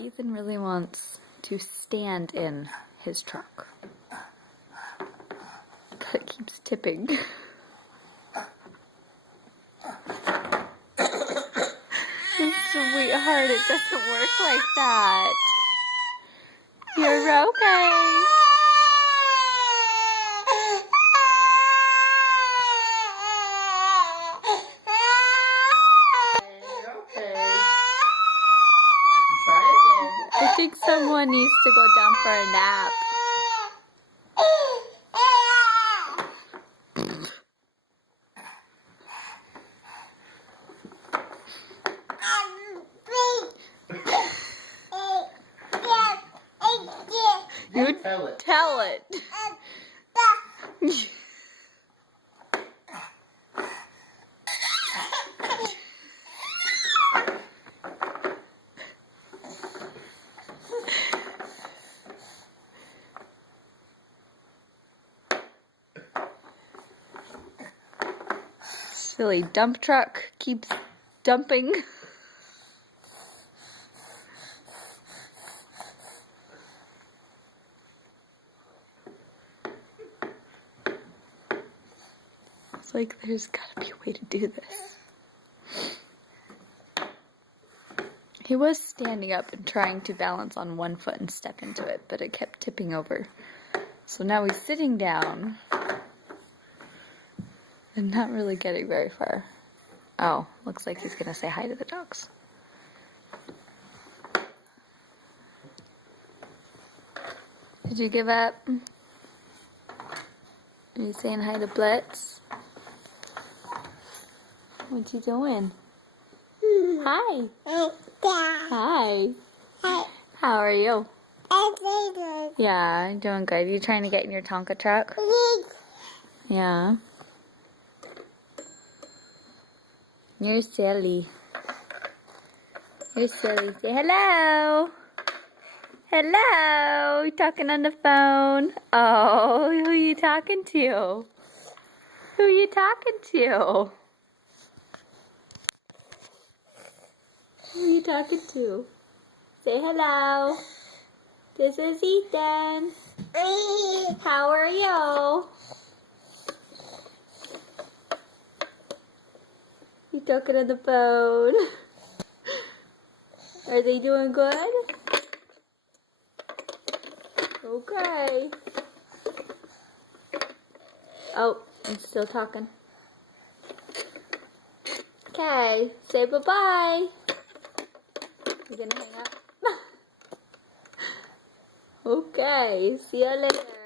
Ethan really wants to stand in his truck, but it keeps tipping. Sweetheart, it doesn't work like that. You're okay. I think someone needs to go down for a nap. You tell it. Silly dump truck keeps dumping. It's like there's gotta be a way to do this. He was standing up and trying to balance on one foot and step into it, but it kept tipping over. So now he's sitting down and not really getting very far. Oh, looks like he's gonna say hi to the dogs. Did you give up? Are you saying hi to Blitz? What you doing? Hi. Hi. How are you? Yeah, I'm doing good. You trying to get in your Tonka truck? Yeah. You're silly. You're silly. Say hello. Hello. You talking on the phone? Oh, who are you talking to? Who are you talking to? Who are you talking to? Say hello. This is Ethan. How are you? You talking on the phone? Are they doing good? Okay. Oh, I'm still talking. Okay, say bye-bye. You gonna hang up? Okay, see you later.